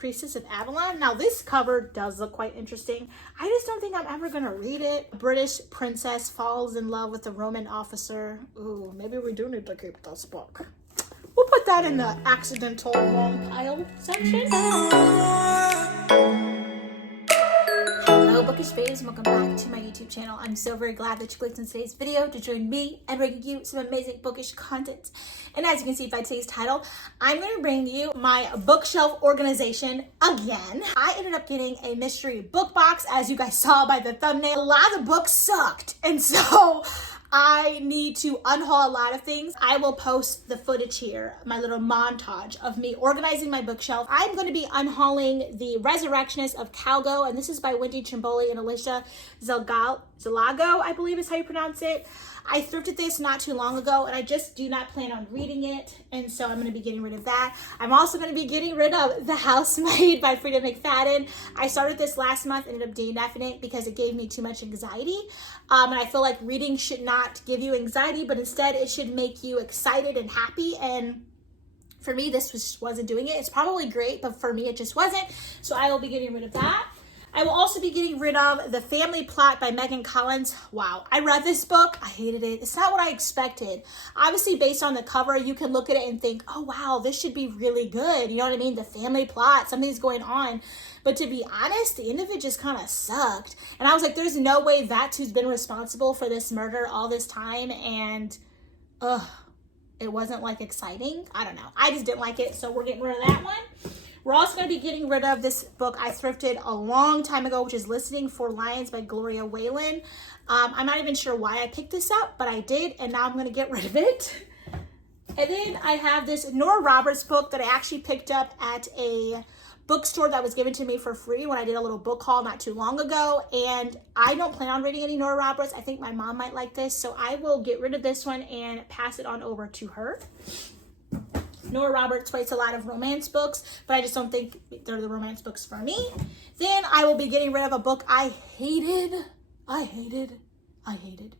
Priestess of Avalon. Now this cover does look quite interesting. I just don't think I'm ever gonna read it. A British princess falls in love with a Roman officer. Ooh, maybe we do need to keep this book. We'll put that in the accidental wrong pile section. Hello Bookish Babes, and welcome back to my YouTube channel. I'm so very glad that you clicked on today's video to join me and bring you some amazing bookish content. And as you can see by today's title, I'm going to bring you my bookshelf organization again. I ended up getting a mystery book box, as you guys saw by the thumbnail. A lot of the books sucked, and so I need to unhaul a lot of things. I will post the footage here, my little montage of me organizing my bookshelf. I'm going to be unhauling The Resurrectionist of Calgo, and this is by Wendy Chimboli and Alicia Zalago, I believe is how you pronounce it. I thrifted this not too long ago, and I just do not plan on reading it, and so I'm going to be getting rid of that. I'm also going to be getting rid of The Housemaid by Frida McFadden. I started this last month, ended up DNFing it because it gave me too much anxiety, and I feel like reading should not give you anxiety, but instead it should make you excited and happy, and for me, this wasn't doing it. It's probably great, but for me, it just wasn't, so I will be getting rid of that. I will also be getting rid of The Family Plot by Megan Collins. Wow, I read this book. I hated it. It's not what I expected. Obviously, based on the cover, you can look at it and think, oh, wow, this should be really good. You know what I mean? The family plot, something's going on. But to be honest, the end of it just kind of sucked. And I was like, there's no way that's who's been responsible for this murder all this time. And, it wasn't like exciting. I don't know. I just didn't like it. So we're getting rid of that one. We're also going to be getting rid of this book I thrifted a long time ago, which is Listening for Lions by Gloria Whalen. I'm not even sure why I picked this up, but I did, and now I'm going to get rid of it. And then I have this Nora Roberts book that I actually picked up at a bookstore that was given to me for free when I did a little book haul not too long ago, and I don't plan on reading any Nora Roberts. I think my mom might like this, so I will get rid of this one and pass it on over to her. Nora Roberts writes a lot of romance books, but I just don't think they're the romance books for me. Then I will be getting rid of a book I hated.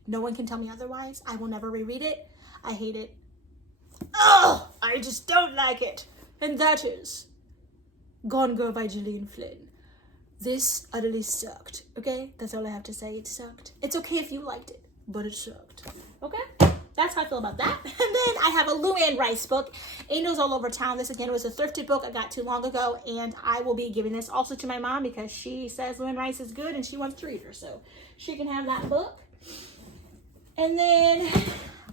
No one can tell me otherwise. I will never reread it. I hate it. Oh, I just don't like it. And that is Gone Girl by Gillian Flynn. This utterly sucked, okay? That's all I have to say. It sucked. It's okay if you liked it, but it sucked, okay? That's how I feel about that. And then I have a Luann Rice book, Angels All Over Town. This again was a thrifted book I got too long ago, and I will be giving this also to my mom because she says Luann Rice is good and she wants to read her, so she can have that book. And then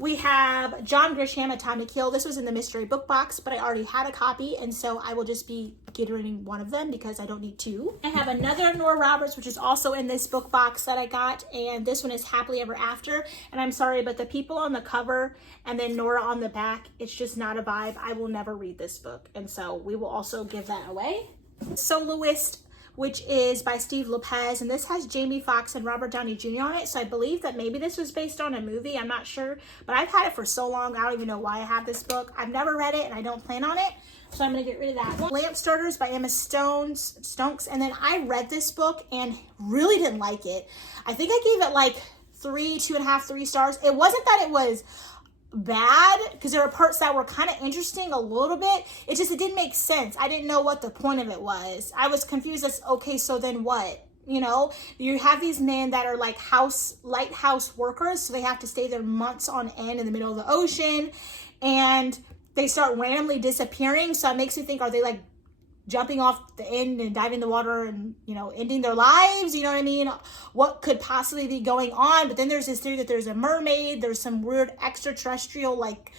we have John Grisham, A Time to Kill. This was in the mystery book box, but I already had a copy, and so I will just be getting one of them because I don't need two. I have another Nora Roberts, which is also in this book box that I got, and this one is Happily Ever After. And I'm sorry, but the people on the cover and then Nora on the back, it's just not a vibe. I will never read this book, and so we will also give that away. Soloist, which is by Steve Lopez, and this has Jamie Foxx and Robert Downey Jr. on it, so I believe that maybe this was based on a movie. I'm not sure, but I've had it for so long, I don't even know why I have this book. I've never read it, and I don't plan on it, so I'm going to get rid of that one. Lamp Starters by Emma Stokes, and then I read this book and really didn't like it. I think I gave it like 2.5, 3 stars. It wasn't that it was bad, because there were parts that were kind of interesting a little bit. It didn't make sense. I didn't know what the point of it was. I was confused as, okay, so then what? You know, you have these men that are like lighthouse workers, so they have to stay there months on end in the middle of the ocean, and they start randomly disappearing. So it makes me think, are they like jumping off the end and diving in the water and, you know, ending their lives? You know what I mean? What could possibly be going on? But then there's this theory that there's a mermaid, there's some weird extraterrestrial like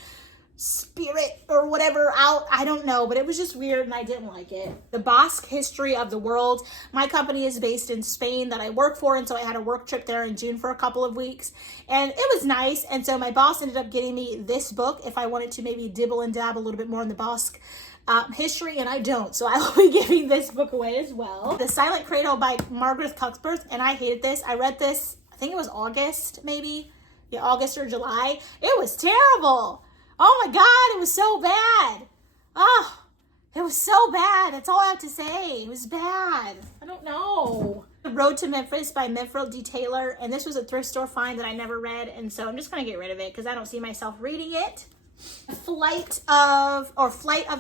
spirit or whatever out. I don't know, but it was just weird and I didn't like it. The Basque History of the World. My company is based in Spain that I work for, and so I had a work trip there in June for a couple of weeks, and it was nice. And so my boss ended up getting me this book if I wanted to maybe dibble and dab a little bit more in the Basque history, and I don't, so I will be giving this book away as well. The Silent Cradle by Margaret Cuthbert, and I hated this. I read this, I think it was August, maybe. Yeah, August or July. It was terrible. Oh my God, it was so bad. Oh, it was so bad. That's all I have to say. It was bad. I don't know. The Road to Memphis by Memphis D. Taylor, and this was a thrift store find that I never read, and so I'm just going to get rid of it because I don't see myself reading it. Flight of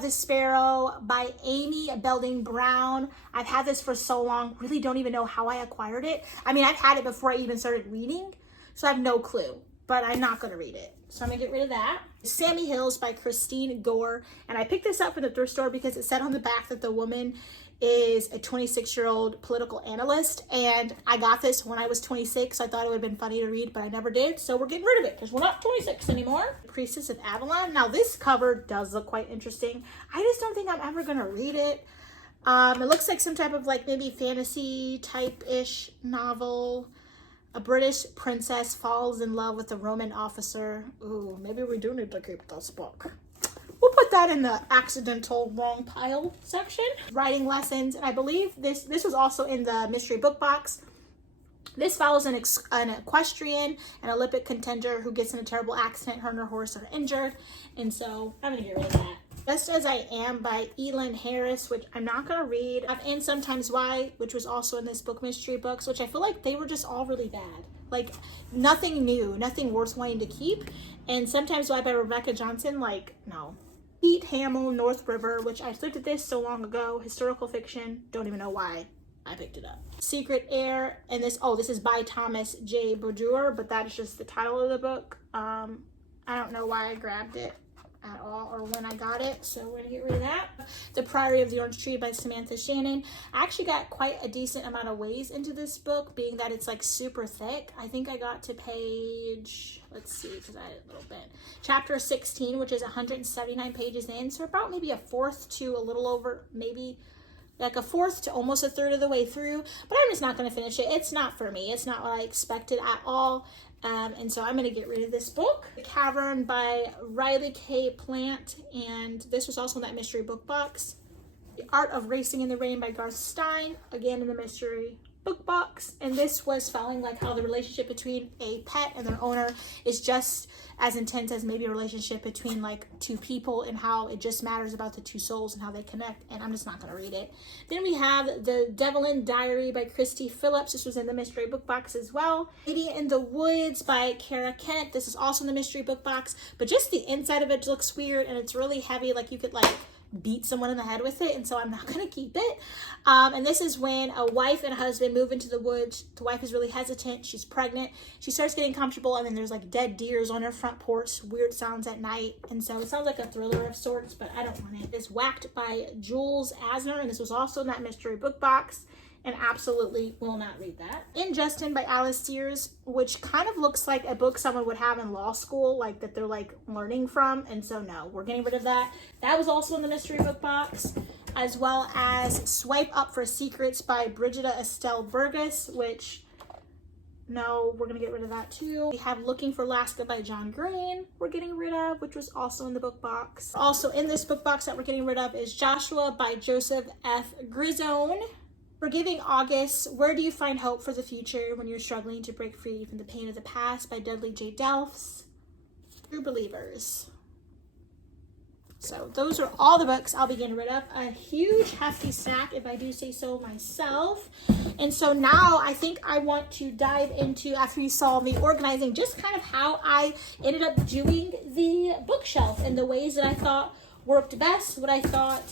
the Sparrow by Amy Belding Brown. I've had this for so long, really don't even know how I acquired it. I mean, I've had it before I even started reading, so I have no clue, but I'm not gonna read it. So I'm gonna get rid of that. Sammy Hills by Christine Gore. And I picked this up from the thrift store because it said on the back that the woman is a 26-year-old political analyst, and I got this when I was 26, so I thought it would have been funny to read, but I never did, so we're getting rid of it because we're not 26 anymore. Priestess of Avalon. Now this cover does look quite interesting. I just don't think I'm ever gonna read it. It looks like some type of like maybe fantasy type-ish novel. A British princess falls in love with a Roman officer. Ooh, maybe we do need to keep this book. We'll put that in the accidental wrong pile section. Writing lessons, and I believe this was also in the mystery book box. This follows an equestrian and Olympic contender who gets in a terrible accident. Her and her horse are injured, and so I'm gonna get rid of that. Just As I Am by Elin Harris, which I'm not gonna read. And Sometimes Why, which was also in this book mystery books, which I feel like they were just all really bad. Like nothing new, nothing worth wanting to keep. And Sometimes Why by Rebecca Johnson, like no. Pete Hamill, North River, which I looked at this so long ago, historical fiction, don't even know why I picked it up. Secret Air, and this is by Thomas J. Brodeur, but that is just the title of the book. I don't know why I grabbed it at all or when I got it, so we're gonna get rid of that. The Priory of the Orange Tree by Samantha Shannon. I actually got quite a decent amount of ways into this book, being that it's like super thick. I think I got to page, let's see, because I had a little bit. Chapter 16, which is 179 pages in, so about maybe a fourth to a little over, maybe like a fourth to almost a third of the way through, but I'm just not going to finish it. It's not for me. It's not what I expected at all. And so I'm going to get rid of this book. The Cavern by Riley K. Plant, and this was also in that mystery book box. The Art of Racing in the Rain by Garth Stein, again in the mystery book box. And this was following like how the relationship between a pet and their owner is just as intense as maybe a relationship between like two people, and how it just matters about the two souls and how they connect. And I'm just not going to read it. Then we have The Devlin Diary by Christy Phillips. This was in the mystery book box as well. Lady in the Woods by Kara Kent. This is also in the mystery book box, but just the inside of it looks weird, and it's really heavy, like you could like beat someone in the head with it, and so I'm not going to keep it. And this is when a wife and a husband move into the woods. The wife is really hesitant. She's pregnant. She starts getting comfortable, and then there's like dead deers on her front porch, weird sounds at night, and so it sounds like a thriller of sorts, but I don't want it. It's Whacked by Jules Asner, and this was also in that mystery book box, and absolutely will not read that. In Justin by Alice Sears, which kind of looks like a book someone would have in law school, like that they're like learning from, and so no, we're getting rid of that. That was also in the mystery book box, as well as Swipe Up for Secrets by Brigida Estelle Burgess, which no, we're gonna get rid of that too. We have Looking for Alaska by John Green, we're getting rid of, which was also in the book box. Also in this book box that we're getting rid of is Joshua by Joseph F. Grisone. Forgiving August, Where Do You Find Hope for the Future When You're Struggling to Break Free from the Pain of the Past by Dudley J. Delphs. True Believers. So those are all the books I'll be getting rid of. A huge hefty stack, if I do say so myself. And so now I think I want to dive into, after you saw me organizing, just kind of how I ended up doing the bookshelf and the ways that I thought worked best, what I thought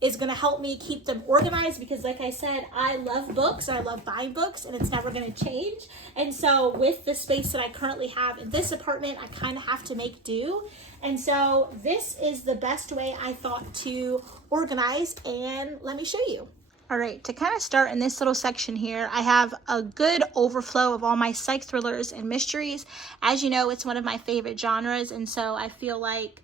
is going to help me keep them organized, because like I said, I love books, I love buying books, and it's never going to change. And so with the space that I currently have in this apartment, I kind of have to make do. And so this is the best way I thought to organize, and let me show you. All right, to kind of start in this little section here, I have a good overflow of all my psych thrillers and mysteries. As you know, it's one of my favorite genres, and so I feel like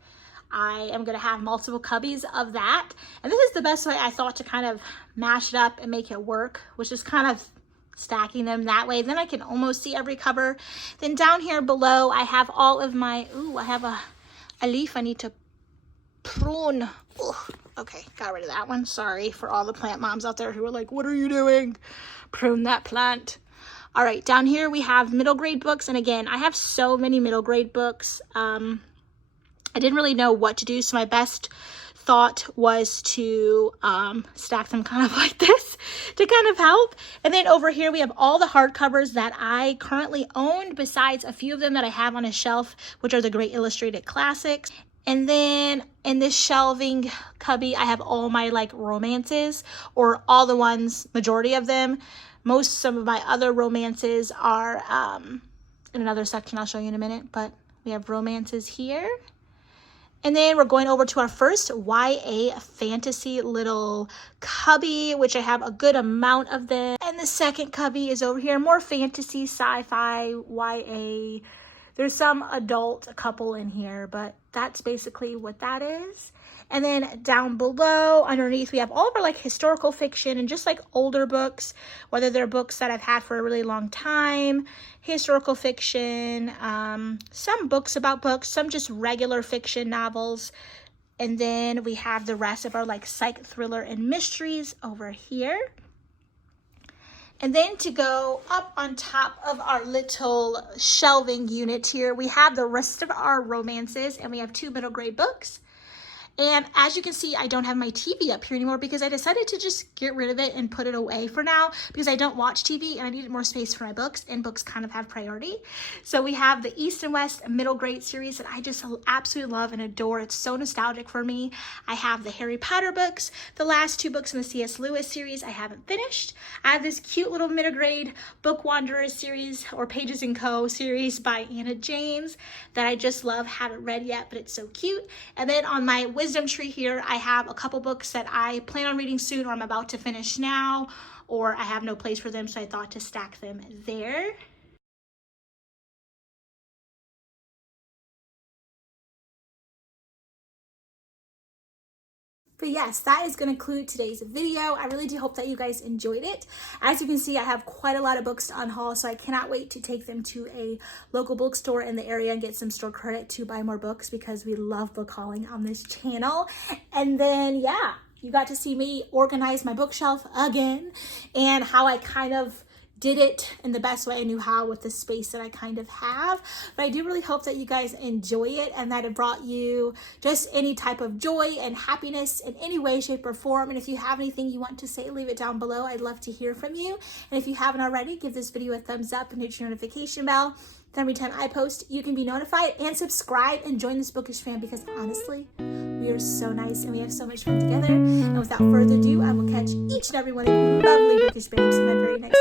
I am going to have multiple cubbies of that. And this is the best way I thought to kind of mash it up and make it work, which is kind of stacking them that way. Then I can almost see every cover. Then down here below, I have all of my, I have a leaf I need to prune. Ooh, okay, got rid of that one. Sorry for all the plant moms out there who are like, what are you doing? Prune that plant. All right, down here we have middle grade books. And again, I have so many middle grade books. I didn't really know what to do, so my best thought was to stack them kind of like this to kind of help. And then over here we have all the hardcovers that I currently own, besides a few of them that I have on a shelf, which are the Great Illustrated Classics. And then in this shelving cubby, I have all my like romances, or all the ones, majority of them. Some of my other romances are in another section I'll show you in a minute, but we have romances here. And then we're going over to our first YA fantasy little cubby, which I have a good amount of them. And the second cubby is over here, more fantasy, sci-fi, YA. There's some adult couple in here, but that's basically what that is. And then down below, underneath, we have all of our like historical fiction and just like older books, whether they're books that I've had for a really long time, historical fiction, some books about books, some just regular fiction novels. And then we have the rest of our like psych, thriller, and mysteries over here. And then to go up on top of our little shelving unit here, we have the rest of our romances, and we have 2 middle grade books. And as you can see, I don't have my TV up here anymore because I decided to just get rid of it and put it away for now because I don't watch TV and I needed more space for my books, and books kind of have priority. So we have the East and West middle grade series that I just absolutely love and adore. It's so nostalgic for me. I have the Harry Potter books, the last 2 books in the C.S. Lewis series I haven't finished. I have this cute little middle grade Book Wanderers series, or Pages & Co. series by Anna James that I just love. Haven't read yet, but it's so cute. And then on my wisdom tree here, I have a couple books that I plan on reading soon, or I'm about to finish now, or I have no place for them, so I thought to stack them there. But yes, that is going to conclude today's video. I really do hope that you guys enjoyed it. As you can see, I have quite a lot of books to unhaul, so I cannot wait to take them to a local bookstore in the area and get some store credit to buy more books, because we love book hauling on this channel. And then, yeah, you got to see me organize my bookshelf again, and how I kind of did it in the best way I knew how with the space that I kind of have. But I do really hope that you guys enjoy it, and that it brought you just any type of joy and happiness in any way, shape, or form. And if you have anything you want to say, leave it down below. I'd love to hear from you. And if you haven't already, give this video a thumbs up and hit your notification bell. Then every time I post, you can be notified, and subscribe and join this bookish fam, because honestly, we are so nice and we have so much fun together. And without further ado, I will catch each and every one of you lovely bookish babes in my very next